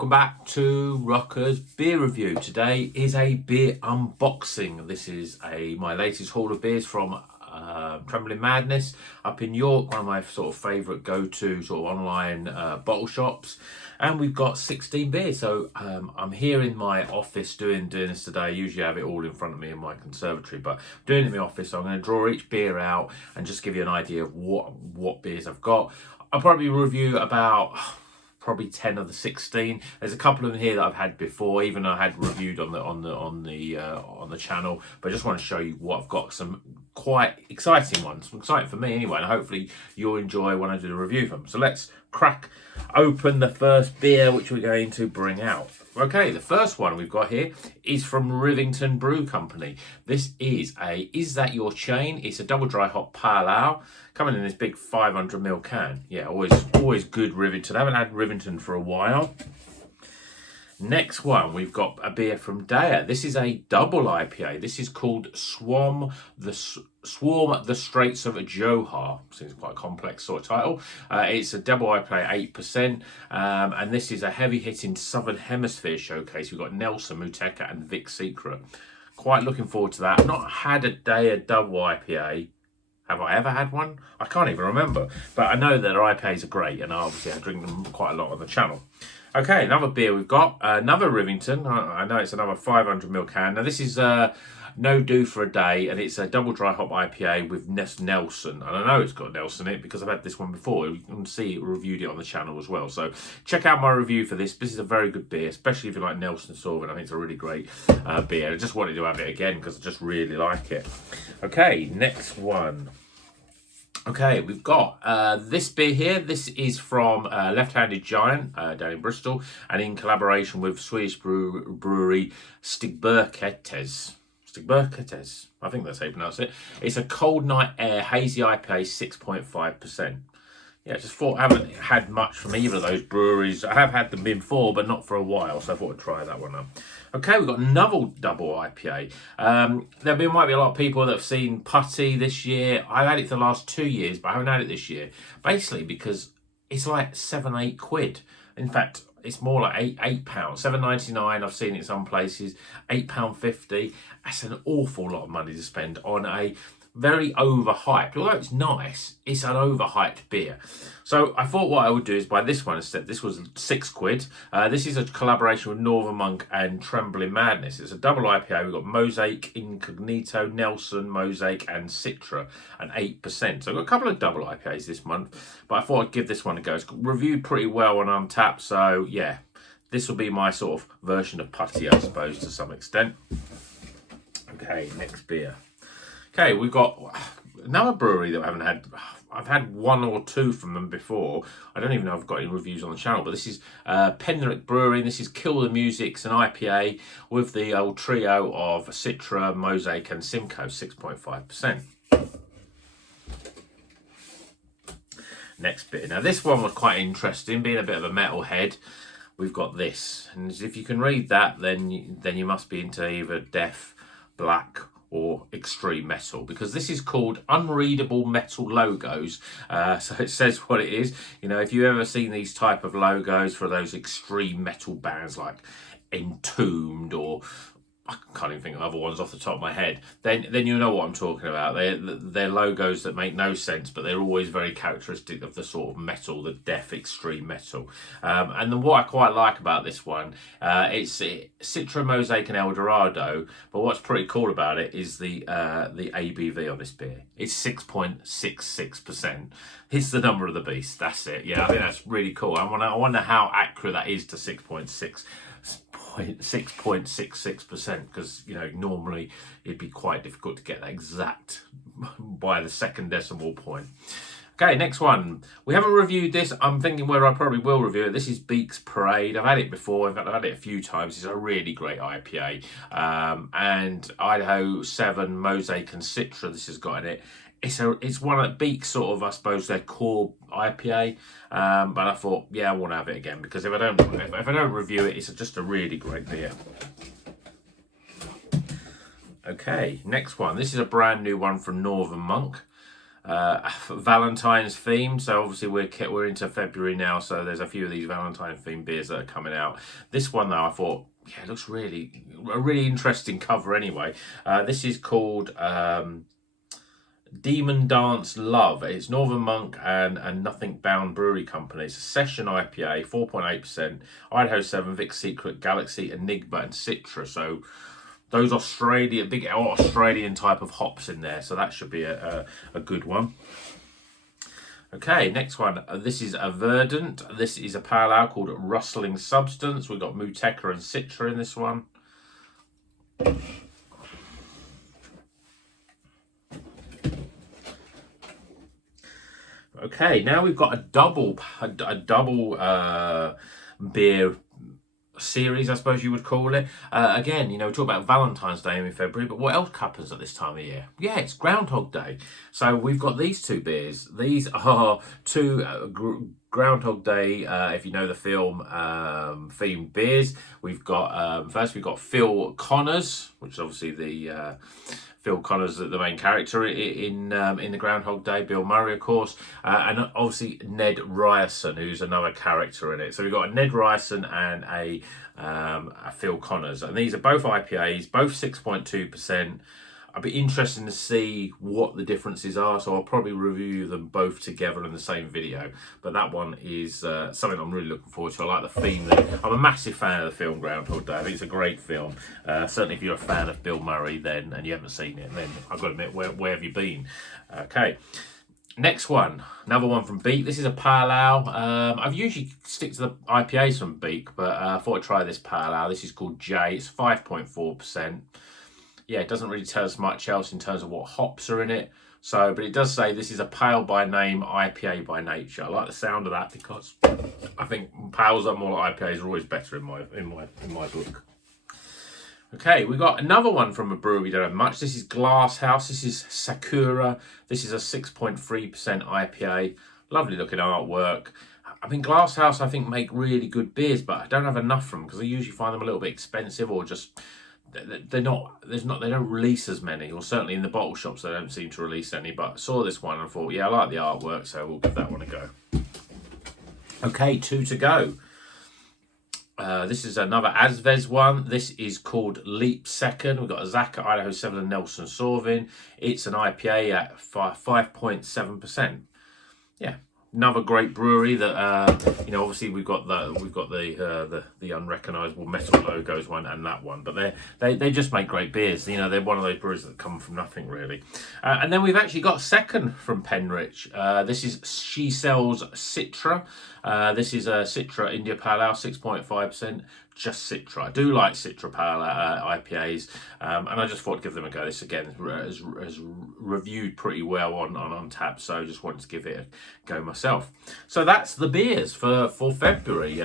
welcome back to Rocker's Beer Review. Today is a beer unboxing. This is my latest haul of beers from Trembling Madness up in York, one of my sort of favourite go-to sort of online bottle shops. And we've got 16 beers. So I'm here in my office doing this today. I usually have it all in front of me in my conservatory, but doing it in my office. So I'm going to draw each beer out and just give you an idea of what beers I've got. I'll probably review about probably 10 of the 16. There's a couple of them here that I've had before, even I had reviewed on the channel, but I just want to show you what I've got. Some quite exciting ones, exciting for me anyway, and hopefully you'll enjoy when I do the review of them. So let's crack open the first beer which we're going to bring out. Okay, the first one we've got here is from Rivington Brew Company. This is Is That Your Chain? It's a double dry hop pale ale coming in this big 500ml can. Yeah, always good Rivington. I haven't had Rivington for a while. Next one, we've got a beer from Daya. This is a double IPA. This is called Swarm the Straits of Johar. Seems quite a complex sort of title. It's a double IPA, 8%, and this is a heavy-hitting Southern Hemisphere showcase. We've got Nelson, Muteka, and Vic Secret. Quite looking forward to that. I've not had a Daya double IPA. Have I ever had one? I can't even remember. But I know that their IPAs are great, and obviously I drink them quite a lot on the channel. Okay, another beer we've got. Another Rivington. I know it's another 500ml can. Now this is No Do for a Day, and it's a double dry hop IPA with Nelson. And I know it's got Nelson in it because I've had this one before. You can see it, reviewed it on the channel as well. So check out my review for this. This is a very good beer, especially if you like Nelson Sauvin. I think it's a really great beer. I just wanted to have it again because I just really like it. Okay, next one. Okay, we've got this beer here. This is from Left-Handed Giant down in Bristol, and in collaboration with Swedish brewery Stigberketes. I think that's how you pronounce it. It's a Cold Night Air Hazy IPA, 6.5%. Yeah, just thought I haven't had much from either of those breweries. I have had them before, but not for a while, so I thought I'd try that one up. Okay, we've got another double IPA. There might be a lot of people that have seen Putty this year. I've had it for the last 2 years, but I haven't had it this year. Basically because it's like 7-8 quid. In fact, it's more like £8. £7.99. I've seen it some places. £8.50. That's an awful lot of money to spend on a very overhyped. Although it's nice, it's an overhyped beer. So I thought what I would do is buy this one instead. This was 6 quid. This is a collaboration with Northern Monk and Trembling Madness. It's a double IPA. We've got Mosaic, Incognito, Nelson, Mosaic, and Citra, and 8%. So I've got a couple of double IPAs this month, but I thought I'd give this one a go. It's reviewed pretty well on Untapped, so yeah, this will be my sort of version of Putty, I suppose, to some extent. Okay, next beer. Okay, we've got another brewery that I haven't had. I've had 1 or 2 from them before. I don't even know if I've got any reviews on the channel, but this is Penrick Brewery. This is Kill the Music. It's an IPA with the old trio of Citra, Mosaic, and Simcoe, 6.5%. Next bit. Now, this one was quite interesting, being a bit of a metalhead. We've got this, and if you can read that, then you must be into either death, black, or extreme metal, because this is called Unreadable Metal Logos. So it says what it is. You know, if you've ever seen these type of logos for those extreme metal bands like Entombed, or I can't even think of other ones off the top of my head, then you know what I'm talking about. They're logos that make no sense, but they're always very characteristic of the sort of metal, the death extreme metal. And then what I quite like about this one, it's Citra, Mosaic, and Eldorado, but what's pretty cool about it is the ABV on this beer. It's 6.66%. It's the number of the beast. That's it. Yeah, I think that's really cool. I wonder how accurate that is to 6.66%, because you know normally it'd be quite difficult to get that exact by the second decimal point. Okay, next one. We haven't reviewed this. I'm thinking whether I probably will review it. This is Beak's Parade. I've had it before. In fact, I've had it a few times. It's a really great IPA. And Idaho 7, Mosaic, and Citra, this has got in it. It's one of Beak's sort of, I suppose, their core IPA. But I thought, yeah, I want to have it again, because if I don't review it, it's just a really great beer. Okay, next one. This is a brand new one from Northern Monk. Valentine's themed. So obviously we're into February now, so there's a few of these Valentine themed beers that are coming out. This one though, I thought, yeah, it looks a really interesting cover anyway. This is called Demon Dance Love. It's Northern Monk and Nothing Bound Brewery Company. It's a session IPA, 4.8%. Idaho 7, Vic Secret, Galaxy, Enigma, and Citra. So those big Australian type of hops in there. So that should be a good one. Okay, next one. This is a Verdant. This is a pale ale called Rustling Substance. We've got Muteca and Citra in this one. Okay, now we've got a double beer series, I suppose you would call it. Again, we talk about Valentine's Day in February, but what else happens at this time of year? Yeah, it's Groundhog Day. So we've got these two beers. These are two Groundhog Day, if you know the film, themed beers. We've got first we've got Phil Connors, which is obviously the Phil Connors, the main character in the Groundhog Day. Bill Murray, of course, and obviously Ned Ryerson, who's another character in it. So we've got a Ned Ryerson and a Phil Connors, and these are both IPAs, both 6.2%. I'd be interested to see what the differences are, so I'll probably review them both together in the same video. But that one is something I'm really looking forward to. I like the theme there. I'm a massive fan of the film Groundhog Day. I think it's a great film. Certainly if you're a fan of Bill Murray then, and you haven't seen it, then I've got to admit, where have you been? Okay. Next one, another one from Beak. This is a pale ale. I've usually stick to the IPAs from Beak, but I thought I'd try this pale ale. This is called J. It's 5.4%. Yeah, it doesn't really tell us much else in terms of what hops are in it. So, but it does say this is a pale by name, IPA by nature. I like the sound of that because I think pales are more like IPAs are always better in my book. Okay, we got another one from a brewery we don't have much. This is Glass House. This is Sakura. This is a 6.3% IPA. Lovely looking artwork. I mean, Glass House I think make really good beers, but I don't have enough from them because I usually find them a little bit expensive or just they don't release as many, or certainly in the bottle shops they don't seem to release any. But I saw this one and I thought, yeah, I like the artwork, so we'll give that one a go. Okay, 2 to go. This is another Asvez one. This is called Leap Second. We've got a Zaka, Idaho 7, and Nelson Sauvin. It's an IPA at 5.7%. Yeah, another great brewery that obviously we've got the unrecognisable metal logos one and that one, but they just make great beers. They're one of those breweries that come from nothing really. And then we've actually got a second from Penrich. This is She Sells Citra. This is a Citra India Pale Ale, 6.5%. Just Citra. I do like Citra Pale IPAs, and I just thought I'd give them a go. This again has reviewed pretty well on Untappd, so I just wanted to give it a go myself. So that's the beers for February.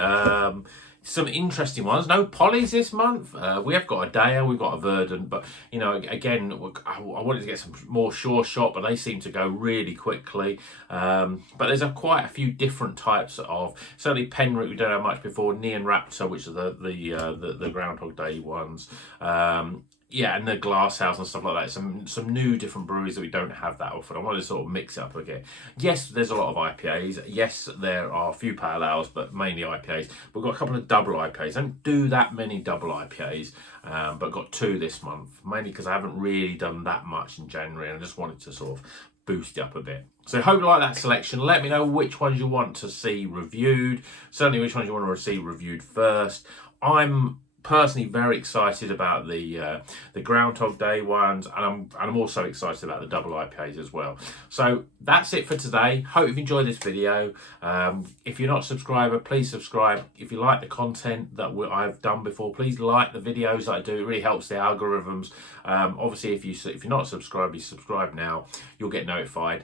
Some interesting ones. No polys this month. We have got a Dale, we've got a Verdant, but again, I wanted to get some more Sure Shot, but they seem to go really quickly. But there's quite a few different types of, certainly Penrich we don't have much before, Neon Raptor, which are the Groundhog Day ones. Yeah, and the Glass House and stuff like that. Some new different breweries that we don't have that often. I wanted to sort of mix it up again. Yes, there's a lot of IPAs. Yes, there are a few pale ales, but mainly IPAs. We've got a couple of double IPAs. Don't do that many double IPAs, but got 2 this month. Mainly because I haven't really done that much in January, and I just wanted to sort of boost it up a bit. So hope you like that selection. Let me know which ones you want to see reviewed. Certainly which ones you want to see reviewed first. I'm personally very excited about the Groundhog Day ones, and I'm also excited about the double IPAs as well. So that's it for today. Hope you've enjoyed this video. If you're not a subscriber, please subscribe. If you like the content that I've done before, please like the videos that I do. It really helps the algorithms. Obviously, if you're not subscribed, you subscribe now. You'll get notified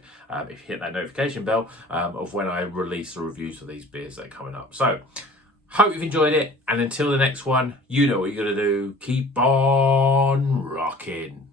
if you hit that notification bell of when I release the reviews for these beers that are coming up. So hope you've enjoyed it, and until the next one, you know what you're going to do. Keep on rocking.